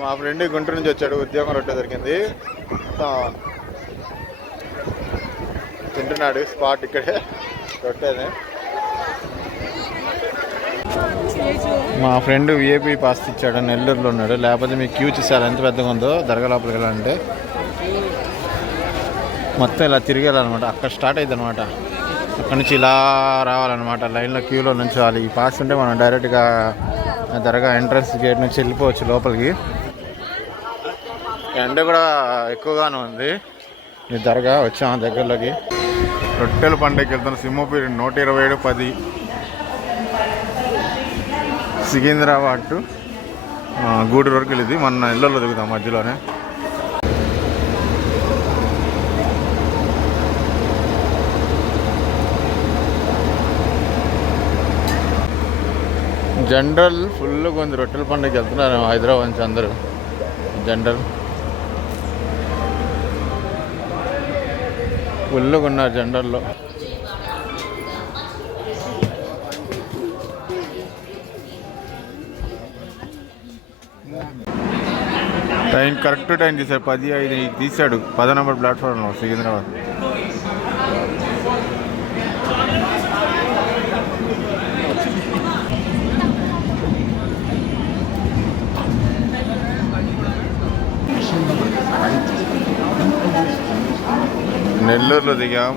మా ఫ్రెండ్ గుంటూరు నుంచి వచ్చాడు ఉద్యోగం రొట్టె దొరికింది. తింటున్నాడు స్పాట్ ఇక్కడే రొట్టెని. మా ఫ్రెండ్ విఏపీ పాస్ ఇచ్చాడు నెల్లూరులో ఉన్నాడు. లేకపోతే మీకు క్యూ చూసారు ఎంత పెద్దగా ఉందో దర్గా లోపలికి వెళ్ళాలంటే. మొత్తం ఇలా తిరిగేయాలన్నమాట అక్కడ స్టార్ట్ అయింది అనమాట అక్కడ నుంచి ఇలా రావాలన్నమాట. లైన్లో క్యూలో నుంచోవాలి. ఈ పాస్ ఉంటే మనం డైరెక్ట్గా దర్గా ఎంట్రన్స్ గేట్ నుంచి వెళ్ళిపోవచ్చు లోపలికి. ఎండ కూడా ఎక్కువగానే ఉంది. ఈ దర్గా వచ్చాము దగ్గరలోకి. రొట్టెల పండుగకి వెళ్తున్న సింహపూరి నూట ఇరవై ఏడు పది. సికింద్రాబాద్ టు ఆ, గూడూరు వరకు వెళ్ళింది. మన ఇళ్ళలో దిగుతాం మధ్యలోనే. జనరల్ ఫుల్గా ఉంది. రొట్టెల పండుగకి వెళ్తున్నారు హైదరాబాద్ నుంచి అందరూ. జనరల్. ఫుల్గా ఉన్నారు జనరల్లో టైం కరెక్ట్ టైం తీసాడు పది ఐదు తీసాడు. పదో నెంబర్ ప్లాట్ఫామ్లో సికింద్రాబాద్. నెల్లూరులో దిగాం.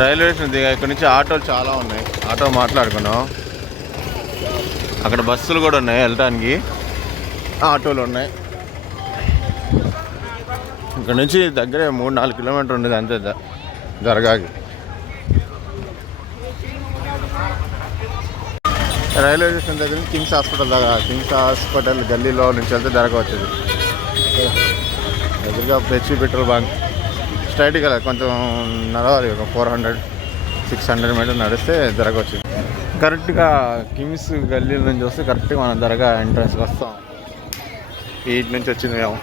రైల్వే స్టేషన్ దిగా. ఇక్కడ నుంచి ఆటోలు చాలా ఉన్నాయి. ఆటో మాట్లాడుకున్నాం అక్కడ బస్సులు కూడా ఉన్నాయి వెళ్ళటానికి ఆటోలు ఉన్నాయి. ఇక్కడ నుంచి దగ్గరే మూడు నాలుగు కిలోమీటర్ ఉండేది అంతే దర్గాకి. రైల్వే స్టేషన్ దగ్గర నుంచి కిమ్స్ హాస్పిటల్ దగ్గర కిమ్స్ హాస్పిటల్ గల్లీలో నుంచి వెళ్తే దర్గా వచ్చేది. ఎదురుగా హెచ్పి పెట్రోల్ బంక్. స్ట్రైట్గా వెళ్ళాలి కొంచెం నడవాలి ఒక four hundred six hundred metre నడిస్తే దర్గా వచ్చింది. కరెక్ట్గా కిమ్స్ గల్లీ నుంచి వస్తే కరెక్ట్గా మనం దర్గా ఎంట్రన్స్కి వస్తాం. వీటి నుంచి వచ్చింది మేము.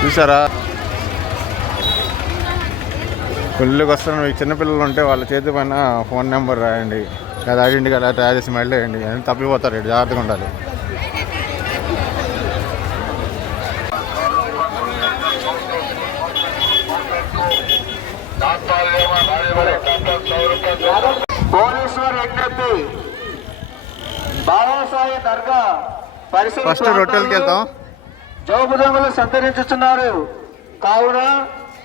చూసారా? ఫుల్గా వస్తున్నాం మీకు చిన్నపిల్లలు ఉంటే వాళ్ళ చేతి పైన ఫోన్ నెంబర్ రాయండి. కార్డు అలా తయారు చేసి మళ్ళీ వేయండి అని తప్పిపోతారు ఇటు జాగ్రత్తగా ఉండాలి. ఫస్ట్ రొట్టెలకి వెళ్తాం జోబు దొంగలు సంతరించుతున్నారు. కావున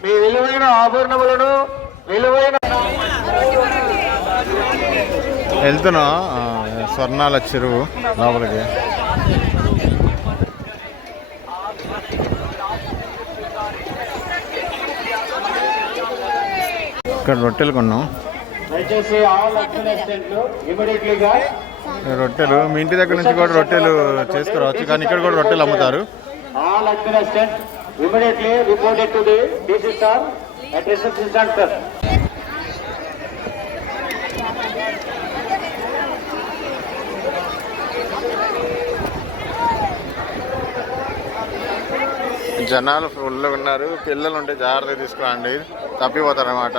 మీ విలువైన ఆభరణములను విలువైన వెళ్తున్నాం. స్వర్ణాల చెరువు లోపలికి. ఇక్కడ రొట్టెలు కొన్నాం. రొట్టెలు మీ ఇంటి దగ్గర నుంచి కూడా రొట్టెలు చేసుకురావచ్చు కానీ ఇక్కడ కూడా రొట్టెలు అమ్ముతారు. Immediately reported to the DC sir at reception centre జనాలు ఫుల్గా ఉన్నారు. పిల్లలు ఉంటే జాగ్రత్త తీసుకురండి. తప్పిపోతారు అనమాట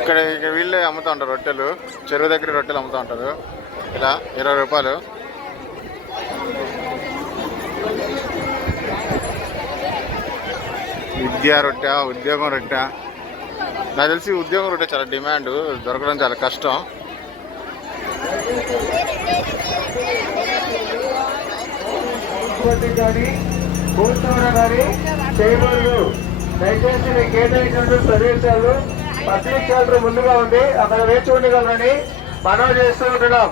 ఇక్కడ ఇక వీళ్ళే అమ్ముతూ ఉంటారు రొట్టెలు. చెరువు దగ్గర రొట్టెలు అమ్ముతూ ఉంటారు ఇలా ఇరవై రూపాయలు. విద్యా రొట్టె ఉద్యోగం రొట్టె. నాకు తెలిసి ఉద్యోగం ఉంటే చాలా డిమాండ్ దొరకడం చాలా కష్టం. కానీ కానీ చేయకూడదు. దయచేసి మీకు కేటాయించినటువంటి ప్రదేశాలు పబ్లిక్ షెల్టర్ ముందుగా ఉంది. అక్కడ వేచి ఉండగలరని మనవి చేస్తూ ఉంటున్నాం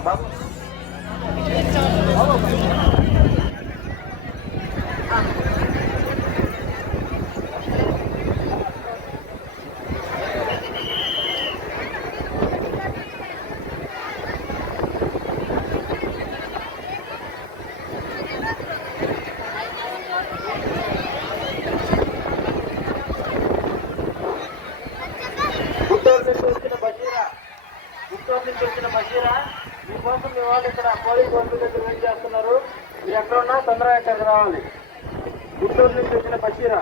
గుంటూరు నుంచి వచ్చిన బషీరా గుంటూరు నుంచి వచ్చిన బషీరా మీకోసం మీ వాళ్ళు ఇక్కడ పోలీస్ బంధువుల దగ్గర వెయిట్ చేస్తున్నారు మీరు ఎక్కడున్నా తొందరగా రావాలి గుంటూరు నుంచి వచ్చిన బషీరా.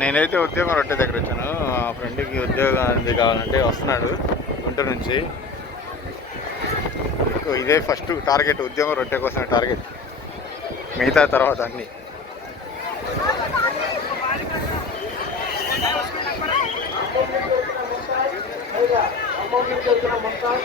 నేనైతే ఉద్యోగం రొట్టె దగ్గర వచ్చాను. మా ఫ్రెండ్కి ఉద్యోగం అది కావాలంటే వస్తున్నాడు గుంటూరు నుంచి. ఇదే ఫస్ట్ టార్గెట్ ఉద్యోగం రొట్టె కోసం టార్గెట్. మిగతా తర్వాత అన్నీ. అమౌంట్ నుంచి వచ్చిన ముంతాజ్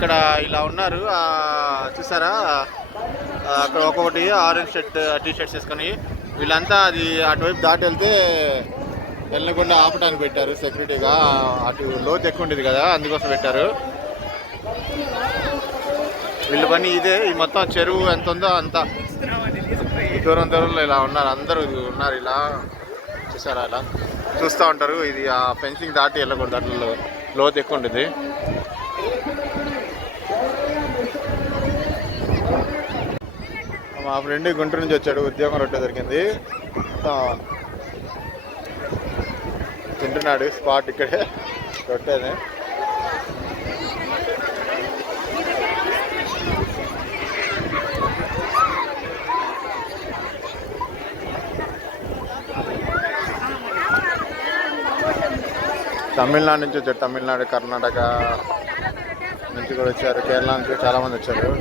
ఇక్కడ ఇలా ఉన్నారు. ఆ, చూసారా? అక్కడ ఒక్కొక్కటి ఆరెంజ్ షర్ట్ టీ షర్ట్స్ వేసుకొని వీళ్ళంతా అది అటువైపు దాటి వెళ్తే వెళ్ళకుండా ఆపడానికి పెట్టారు సెక్యూరిటీగా. అటు లోతు ఎక్కువ ఉండేది కదా అందుకోసం పెట్టారు. వీళ్ళ పని ఇదే. ఈ మొత్తం చెరువు ఎంత ఉందో అంత. దూరం దూరంలో ఇలా ఉన్నారు. అందరూ ఉన్నారు ఇలా. చూసారా ఇలా? చూస్తూ ఉంటారు. ఇది ఆ ఫెన్సింగ్ దాటి వెళ్ళకూడదు అట్లా లోతు ఎక్కువ ఉంటుంది మా ఫ్రెండ్ గుంటూరు నుంచి వచ్చాడు ఉద్యోగం రొట్టె దొరికింది. తింటున్నాడు స్పాట్ ఇక్కడే రొట్టెనే. తమిళనాడు నుంచి వచ్చారు తమిళనాడు కర్ణాటక నుంచి కూడా వచ్చారు కేరళ నుంచి చాలామంది వచ్చారు.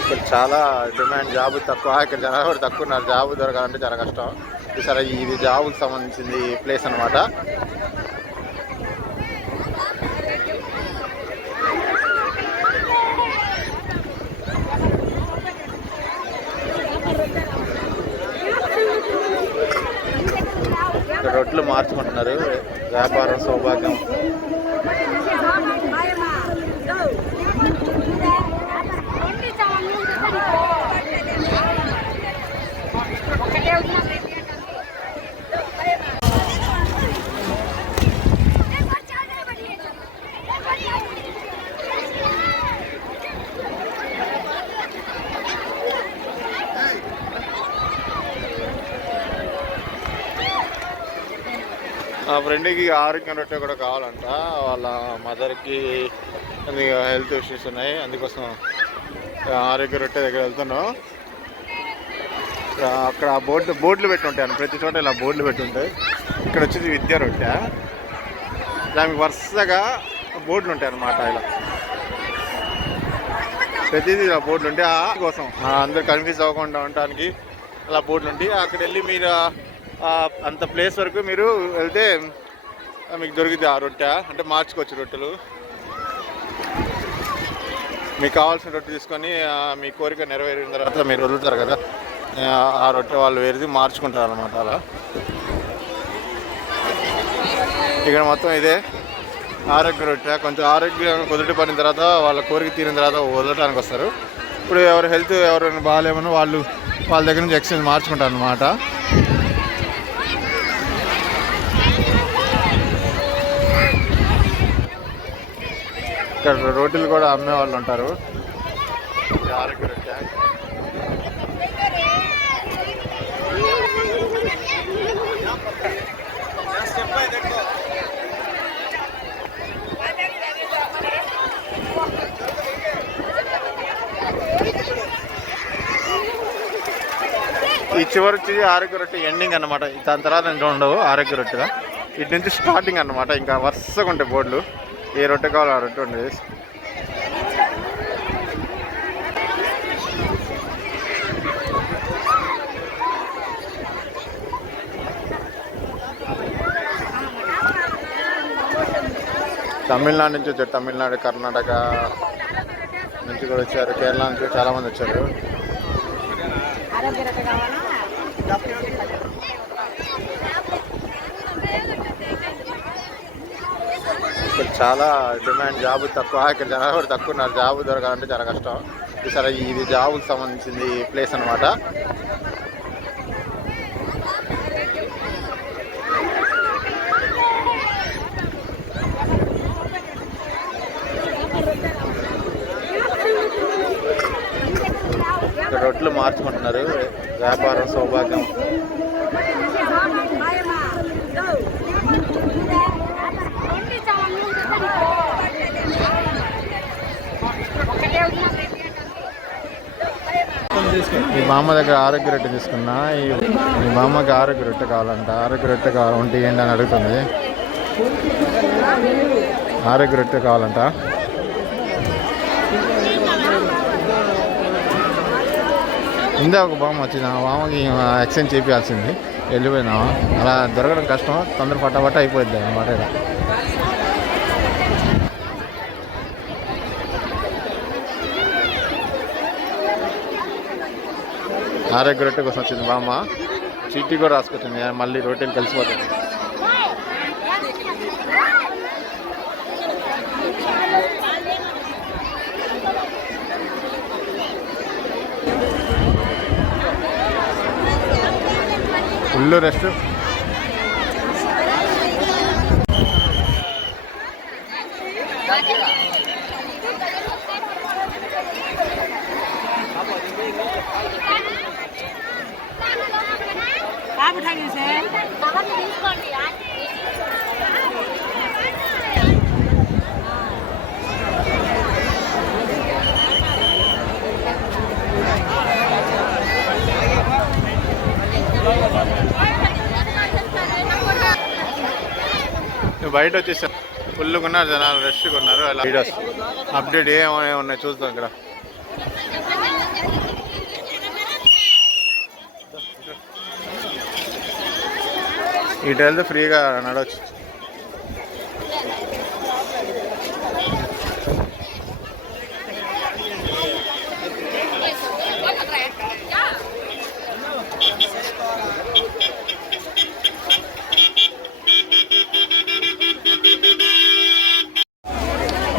ఇక్కడ చాలా డిమాండ్ జాబ్ తక్కువ ఇక్కడ జనాలు కూడా తక్కువ ఉన్నారు. జాబ్ దొరకాలంటే చాలా కష్టం. సరే ఇది జాబుకి సంబంధించింది ప్లేస్ అనమాట ఇక్కడ రొట్లు మార్చుకుంటున్నారు. వ్యాపారం సౌభాగ్యం. మా ఫ్రెండ్కి ఆరోగ్యం రొట్టె కూడా కావాలంట. వాళ్ళ మదర్కి హెల్త్ ఇష్యూస్ ఉన్నాయి. అందుకోసం ఆరోగ్య రొట్టె దగ్గర వెళ్తున్నాం. అక్కడ బోర్డు బోర్డులు పెట్టి ఉంటాయి ప్రతి చోట ఇలా బోర్డులు పెట్టి ఉంటాయి. ఇక్కడ వచ్చేసి విద్యా రొట్టె. దానికి వరుసగా బోర్డులు ఉంటాయి అన్నమాట ఇలా. ప్రతిదీ ఇలా బోర్డులు ఉంటాయి. కోసం అందరు కన్ఫ్యూజ్ అవ్వకుండా ఉండటానికి అలా బోర్డులు ఉంటాయి. అక్కడ వెళ్ళి మీరు అంత ప్లేస్ వరకు మీరు వెళ్తే మీకు దొరికింది ఆ రొట్టె అంటే మార్చుకోవచ్చు రొట్టెలు. మీకు కావాల్సిన రొట్టె తీసుకొని మీ కోరిక నెరవేరిన తర్వాత మీరు వదులుతారు కదా ఆ, రొట్టె వాళ్ళు వేరేది మార్చుకుంటారు అనమాట అలా. ఇక్కడ మొత్తం ఇదే ఆరోగ్య రొట్టె కొంచెం ఆరోగ్యం కుదుటి పడిన తర్వాత వాళ్ళ కోరిక తీరిన తర్వాత వదలటానికి వస్తారు. ఇప్పుడు ఎవరు హెల్త్ ఎవరైనా బాగాలేమని వాళ్ళు వాళ్ళ దగ్గర నుంచి ఎక్స్చేంజ్ మార్చుకుంటారు అనమాట ఇక్కడ రోటీలు కూడా అమ్మే వాళ్ళు ఉంటారు. రొట్టె ఈ చివరి వచ్చి ఆరోగ్య రొట్టె ఎండింగ్ అనమాట దాని తర్వాత ఉండవు ఆరోగ్య రొట్టెగా ఇటు నుంచి స్టార్టింగ్ అనమాట ఇంకా వరుసగా ఉంటాయి బోర్డులు. ఏ రొట్టె కావాలి ఆ రొట్టె ఉండేది తమిళనాడు నుంచి వచ్చారు. తమిళనాడు కర్ణాటక నుంచి కూడా వచ్చారు. కేరళ నుంచి చాలా మంది వచ్చారు ఆరోగ్య రక కావాలా ఇక్కడ చాలా డిమాండ్ జాబ్ తక్కువ ఇక్కడ జనాలు కూడా తక్కువ ఉన్నారు. జాబ్ దొరకాలంటే చాలా కష్టం. ఈసారి ఇది జాబుకి సంబంధించింది ప్లేస్ అనమాట ఇక్కడ రొట్లు మార్చుకుంటున్నారు. వ్యాపారం సౌభాగ్యం. ఈ బామ్మ దగ్గర ఆరోగ్య రొట్టె తీసుకున్నా. ఈ బామ్మకి ఆరోగ్య రొట్టె కావాలంట. ఆరోగ్య రొట్టె కావాలంటే ఏంటి అని అడుగుతుంది. ఆరోగ్య రొట్టె కావాలంట. ఇందా ఒక బామ్మ వచ్చింది. ఆ బామ్మకి ఎక్స్చేంజ్ చేయాల్సింది వెళ్ళిపోయినా అలా దొరకడం కష్టం. తొందర పట్టాపట్ట అయిపోద్ది అనమాట ఇలా. ఆరోగ్య రొట్టె కోసం వచ్చింది బామ్మ చీటీ కూడా రాసుకొచ్చింది. మళ్ళీ రొట్టెలు కలిసిపోతుంది ఫుల్ రెస్ట్ బాబు ఠాగింగ్ సార్ బయట వచ్చేసాం ఫుల్గా ఉన్నారు జనాలు రష్గా ఉన్నారు. అలా వీడియోస్ అప్డేట్ ఏమైనా ఉన్నాయి చూద్దాం ఇక్కడ. ఇటు వెళ్తే ఫ్రీగా నడవచ్చు.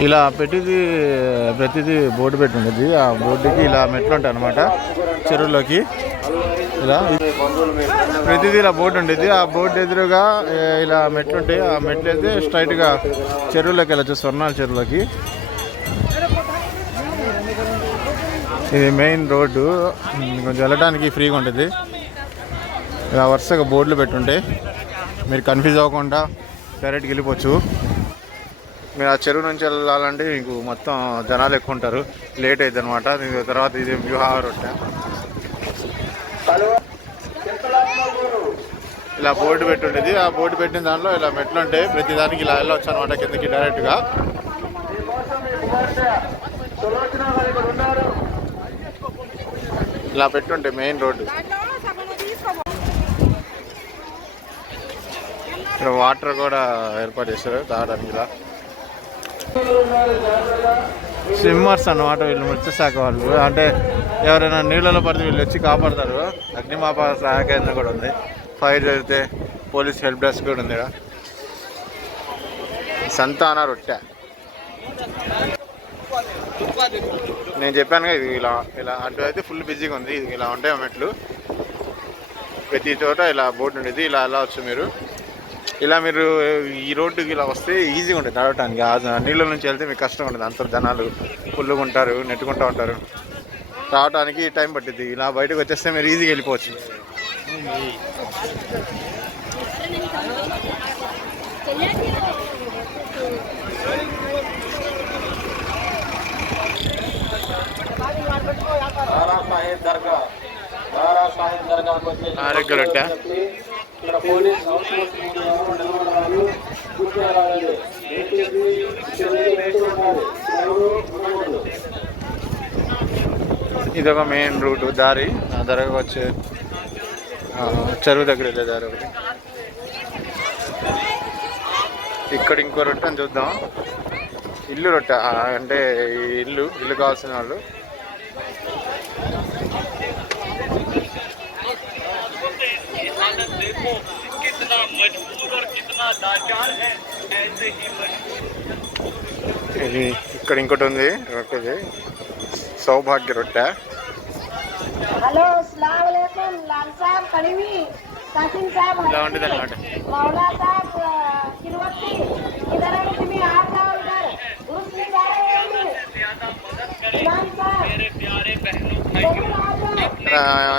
ఇలా పెట్టిది ప్రతిదీ బోర్డు పెట్టి ఉండేది. ఆ బోర్డుకి ఇలా మెట్లు ఉంటాయి అనమాట చెరువులోకి. ఇలా ప్రతిదీ ఇలా బోర్డు ఉండేది. ఆ బోర్డు ఎదురుగా ఇలా మెట్లు ఉంటాయి. ఆ మెట్లు అయితే స్ట్రైట్గా చెరువులోకి వెళ్ళచ్చు స్వర్ణాల చెరువులోకి. ఇది మెయిన్ రోడ్డు. కొంచెం వెళ్ళడానికి ఫ్రీగా ఉంటుంది. ఇలా వరుసగా బోర్డులు పెట్టుంటాయి మీరు కన్ఫ్యూజ్ అవ్వకుండా డైరెక్ట్కి వెళ్ళిపోవచ్చు. మీరు ఆ చెరువు నుంచి వెళ్ళాలంటే మీకు మొత్తం జనాలు ఎక్కువ ఉంటారు. లేట్ అవుతుంది అనమాట తర్వాత ఇది వ్యూహార రొట్టె ఇలా బోర్డు పెట్టి ఉండేది ఆ బోర్డు పెట్టిన దాంట్లో ఇలా మెట్లు ఉంటాయి ప్రతి దానికి ఇలా వెళ్ళొచ్చు అనమాట కిందకి డైరెక్ట్గా. ఇక్కడ ఉన్నారు. ఇలా పెట్టుంటాయి మెయిన్ రోడ్డు. ఇక్కడ వాటర్ కూడా ఏర్పాటు చేశారు తాగడానికి ఇలా. స్విమ్మర్స్ అన్నమాట వీళ్ళు మత్స్యశాఖ వాళ్ళు. అంటే ఎవరైనా నీళ్ళలో పడితే వీళ్ళు వచ్చి కాపాడతారు. అగ్నిమాప సహాయ కేంద్రం కూడా ఉంది. ఫైర్ జరిగితే పోలీస్ హెల్ప్ డెస్క్ కూడా ఉంది ఇక్కడ. సంతాన రొట్టె. నేను చెప్పాను ఇది ఇలా ఇలా అటు అయితే ఫుల్ బిజీగా ఉంది. ఇది ఇలా ఉంటాయి మెట్లు. ప్రతి చోట ఇలా బోర్డు ఉండేది. ఇలా వెళ్ళవచ్చు మీరు? ఇలా మీరు ఈ రోడ్డుకి ఇలా వస్తే ఈజీగా ఉంటుంది నడవటానికి. ఆ నీళ్ళ నుంచి వెళ్తే మీకు కష్టం ఉంటుంది అంత జనాలు ఫుల్గా ఉంటారు నెట్టుకుంటూ ఉంటారు. రావడానికి టైం పట్టింది ఇలా బయటకు వచ్చేస్తే మీరు ఈజీగా వెళ్ళిపోవచ్చు. సాహిబ్ దర్గా దారా సాహిబ్ దర్గాకు వచ్చే ఆరోగ్య రొట్టె ఇక్కడ పోలీస్ హౌస్ నిలబడాలి కూర్చోరాలి దయచేసి చెరువు వేసి ఉండాలి ఎవరు ఉండకూడదు ఇదొక మెయిన్ రూట్ దారి. ఆ ధరకు వచ్చే చెరువు దగ్గర వెళ్ళే దారి ఒకటి. ఇక్కడ ఇంకో రొట్టె అని చూద్దాం. ఇల్లు రొట్టె అంటే ఇల్లు ఇల్లు కావాల్సిన వాళ్ళు. ఇక్కడ ఇంకోటి ఉంది రొట్టెది. సౌభాగ్య రొట్టె हेलो अस्सलाम वालेकुम लाल साहब करीमी कासिम साहब ఇలా ఉంటుంది అనమాట मौला साहब किरवती इधर आके तुम्हें हाथ लाओ इधर उर्स में जा रहे हैं हम इमाम साहब मेरे प्यारे बहनों जरूर आ जाओ ఇక్కడ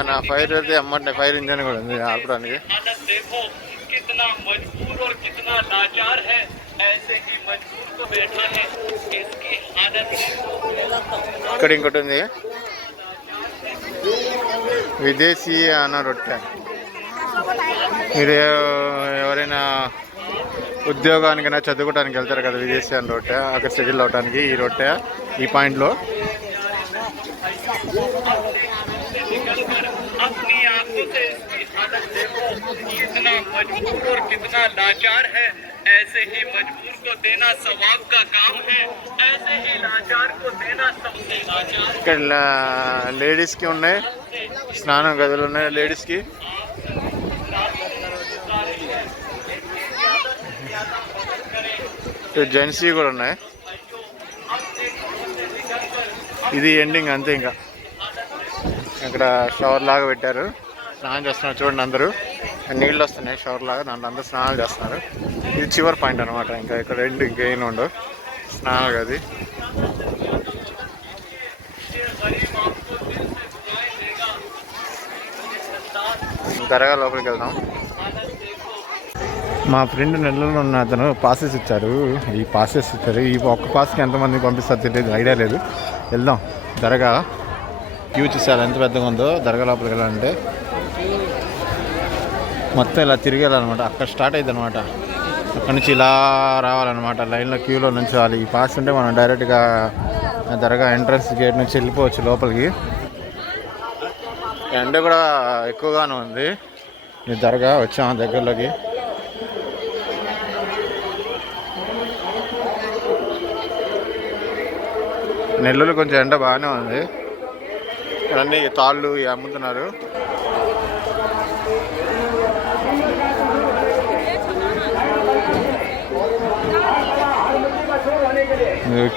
నా ఫైర్ అయితే అమ్మంటే ఫైర్ ఇంజన్ కూడా ఉంది ఆపడానికి हालत देखो कितना मजबूर और कितना लाचार है ऐसे ही मजबूर ఇక్కడ ఇంకోటి ఉంది. విదేశీ అన్న రొట్టె. మీరు ఎవరైనా ఉద్యోగానికైనా చదువుకోవడానికి వెళ్తారు కదా విదేశీ అన్న రొట్టె అక్కడ సెటిల్ అవడానికి ఈ రొట్టె ఈ పాయింట్లో. मजबूर और कितना लाचार है ऐसे ही मजबूर को देना सवाब का काम है ऐसे ही लाचार को देना सबसे लाचार ఇక్కడ లా- లేడీస్కి ఉన్నాయి స్నానం గదులు ఉన్నాయి లేడీస్కి జెంట్స్కి కూడా ఉన్నాయి ఇది ఎండింగ్ అంతే ఇంకా ఇక్కడ షవర్ లాగా పెట్టారు స్నానం చేస్తున్నారు చూడండి అందరూ నీళ్ళు వస్తున్నాయి షవర్ లాగా దాంట్లో అందరూ స్నానాలు చేస్తున్నారు. ఇది చివరి పాయింట్ అనమాట ఇంకా ఇక్కడ రెండు ఇంకేం ఉండవు. స్నానాలు గది త్వరగా లోపలికి వెళ్దాం. మా ఫ్రెండ్ నెల్లూరులో ఉన్న అతను పాసెస్ ఇచ్చారు ఈ పాసెస్ ఇచ్చారు. ఈ ఒక్క పాస్కి ఎంతమంది పంపిస్తారు తెలియదు ఐడియా లేదు. వెళ్దాం. దరగా. క్యూ చూసారు? ఎంత పెద్దగా ఉందో? దరగా లోపలికి వెళ్ళాలంటే. మొత్తం ఇలా తిరిగి అక్కడ స్టార్ట్ అయింది అనమాట అక్కడ నుంచి ఇలా రావాలన్నమాట. లైన్లో క్యూలో నుంచోవాలి ఈ పాస్ ఉంటే మనం డైరెక్ట్గా దర్గా ఎంట్రన్స్ గేట్ నుంచి వెళ్ళిపోవచ్చు లోపలికి. ఎండ కూడా ఎక్కువగానే ఉంది. ఈ దర్గా వచ్చాము దగ్గరలోకి. నెల్లూరు కొంచెం ఎండ బాగానే ఉంది. ఇక్కడ తాళ్ళు ఇవి అమ్ముతున్నారు.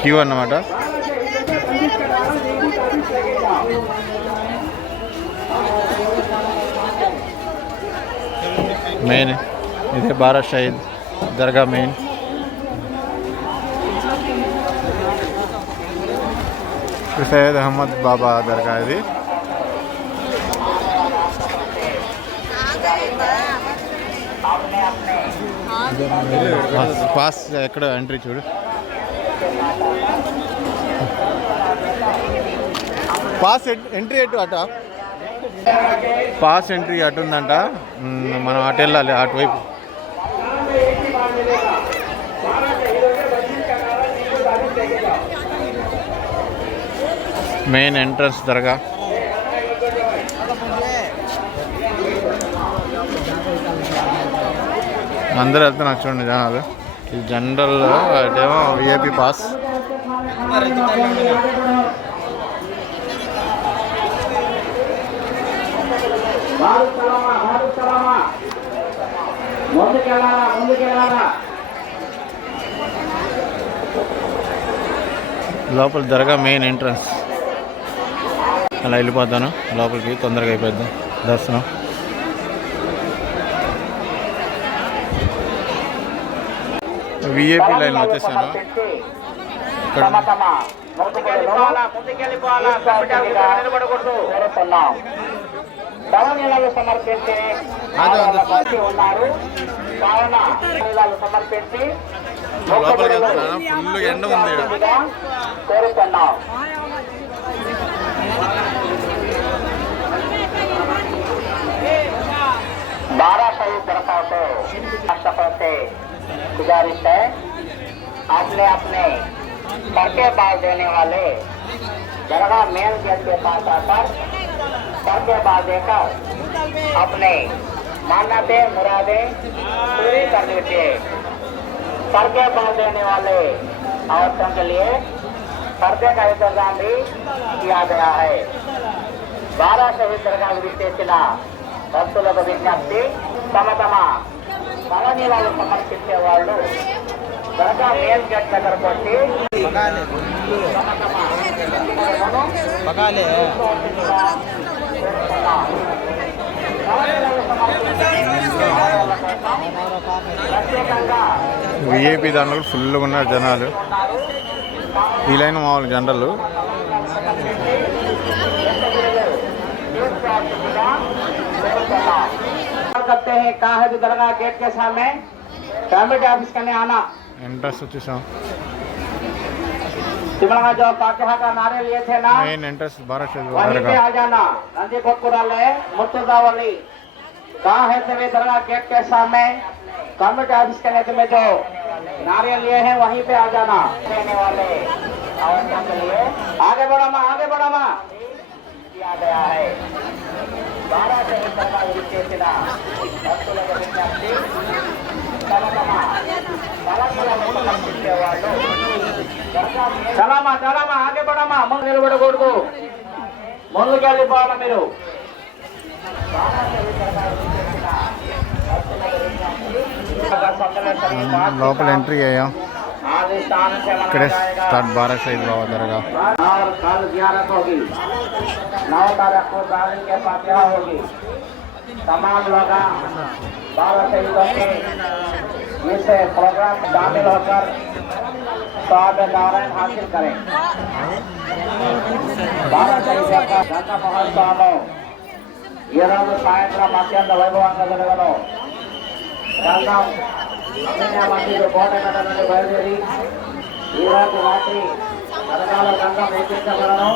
క్యూ అన్నమాట. మెయిన్ ఇదే బారా షహీద్ దర్గా మెయిన్ సయ్యద్ అహ్మద్ బాబా దర్గా ఇది. పాస్ ఎక్కడ ఎంట్రీ చూడు. పాస్ ఎంట్రీ ఎటు అట? పాస్ ఎంట్రీ అటు ఉందంట మనం అటు వెళ్ళాలి అటువైపు. మెయిన్ ఎంట్రన్స్ దర్గా. అందరూ వెళ్తున్నారు చూడండి జనాలు. ఈ జనరల్ అదేమో విఐపి పాస్ ముందుకెళ్ళాలా ముందుకెళ్ళాలా లోపల దర్గా మెయిన్ ఎంట్రన్స్ అలా వెళ్ళిపోతాను. లోపలికి తొందరగా అయిపోద్దాం దర్శనం. విఐపి లైన్ వచ్చేసాను? ఇక్కడ. సమర్పించి లోపలికి వెళ్తున్నాను? ఫుల్ ఎండ ఉంది కోరుతున్నాం. गुजारिश है। आपने अपने सड़के बाल देने वाले दरगाह मेल गेट के पास आकर सड़के बाल देकर अपने मानते मुरादे पूरी कर लीजिए। सड़के बाल देने वाले औरतों के लिए पर्दे का इंतज़ाम भी किया गया है। बारह शहीद दरगाह विशेष जिला भक्तों को विज्ञप्ति तम तमा సమర్పించే వాళ్ళు దర్గా మెయిన్ గేట్ విఐపి దాంట్లో ఫుల్గా ఉన్నారు జనాలు. ఈ లైన్ మామూలు జనరల్. सकते हैं कहाँ है जो दरगाह गेट के सामने? कमेटी ऑफ़िस करने आना? चिमड़ा जो फातिहा का नारे लिए थे ना मेन एंट्रेंस भारत वहीं पे आ जाना। गांधी कोटकुरालय मुर्तुजा वाली कहाँ है तेरे दरगाह गेट के सामने? कमेटी ऑफ़िस करने तुम्हें जो नारे लिए हैं वहीं पे आ जाना। रहने वाले आगे बढ़ा माँ आगे बढ़ा माँ। किया गया है। చాలామా విచ్చేసిన ఆగే పడమ్మా మొన్న నిలబడకూడదు బలములను సమర్పించేవాళ్ళు మీరు. లోపల ఎంట్రీ అయ్యాం. स्टार्ट बारह शहीद बाबा दरगाह कल ग्यारह होगी नौ तारीख को के होगी तमाम लोग बारह शहीदों के प्रोग्राम शामिल होकर स्वाद नारायण हासिल करें बारह का गंगा महोत्सव ಎರಡು ಸಾಯಂಕಾಲ గంగం అభినయ మసీదు కోటగడ్డ నుండి బయలుదేరి ఈరోజు రాత్రి పథకాల గంగం ఎక్కించబడను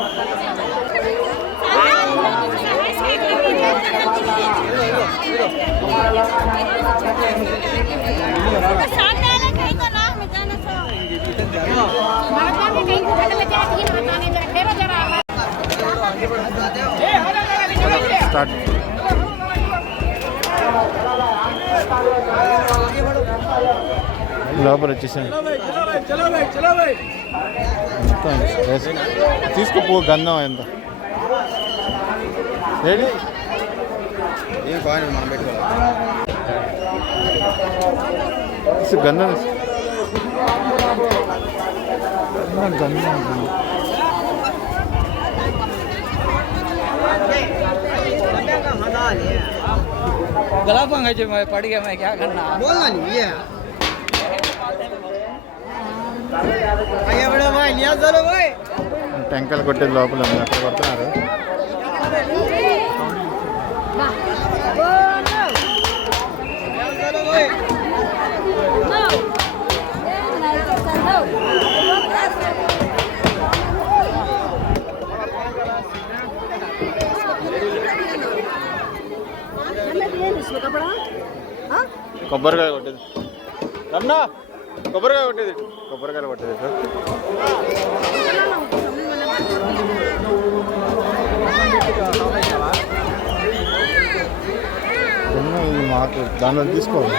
सामने లోపల వచ్చేసాం మొత్తం వేసి- తీసుకుపో గంధం ఎంత? ఏడి ఏం బాగా మనం పెట్టుకోవాలి. గంధం. గంధం. గలాపంగా పడిగా కాకుండా టెంకలు కొట్టేది లోపల అక్కడ కొడుతున్నారు కొబ్బరికాయ కొట్టేది. రమణ కొబ్బరికాయ కొట్టేది. కొబ్బరికాయలు కొట్టేది ఈ మాకు దానిలో తీసుకోవాలి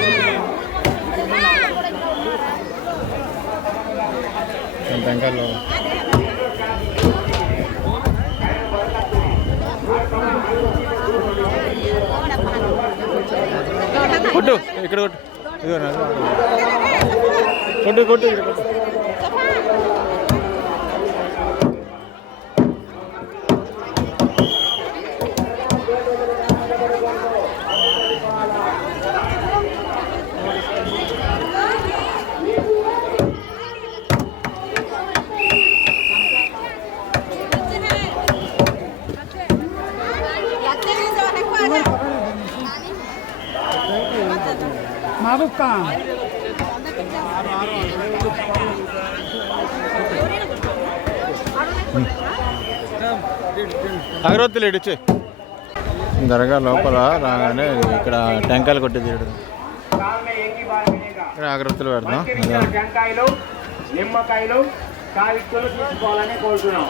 టెంకాయలు కొట్టు ఇక్కడ కొట్టు. ఇదిగో కొట్టు కొట్టు ఇక్కడ కొట్టు. అగరవత్తులు ఇడిచే దర్గా లోపల రాగానే ఇక్కడ టెంకాయలు కొట్టేది ఈడు. साल में एक ही बार मिलेगा ఇక్కడ అగరవత్తులు పెడదాం మంచి అదే. విత్తనాలు, టెంకాయలు నిమ్మకాయలు కావిక్కులు తీసుకోవాలని కోరుతున్నాం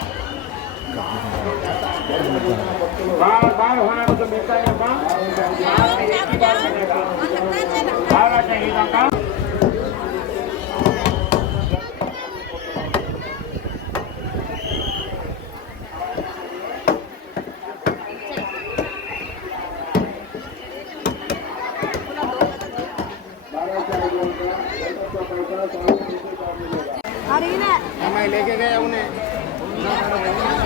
बार बार होने को तो मिलता है này còn có अरे ना हमें लेके गए उन्हें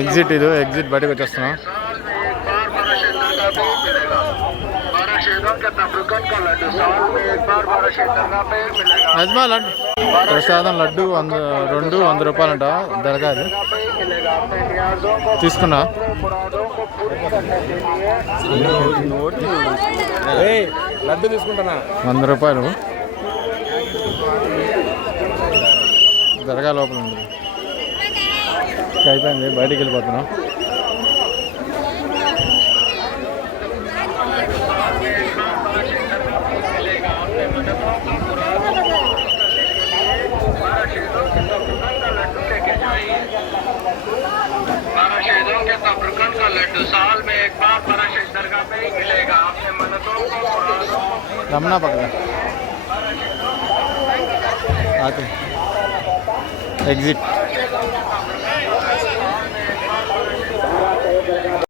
ఎగ్జిట్ ఇది ఎగ్జిట్ బయటకు వచ్చేస్తున్నాం. నజ్మా ప్రసాదం లడ్డు వంద రెండు వంద రూపాయలంట ధరగా అది తీసుకున్నా లడ్డు తీసుకుంటానా? వంద రూపాయలు. దరగా లోపల ఉంది. అయిపోయింది. బయటికి వెళ్ళిపోతున్నాం. साल में एक बार बरस इस दरगाह पे ही मिलेगा। आपने मन्नतों को रमना पकड़ा। आते एग्जिट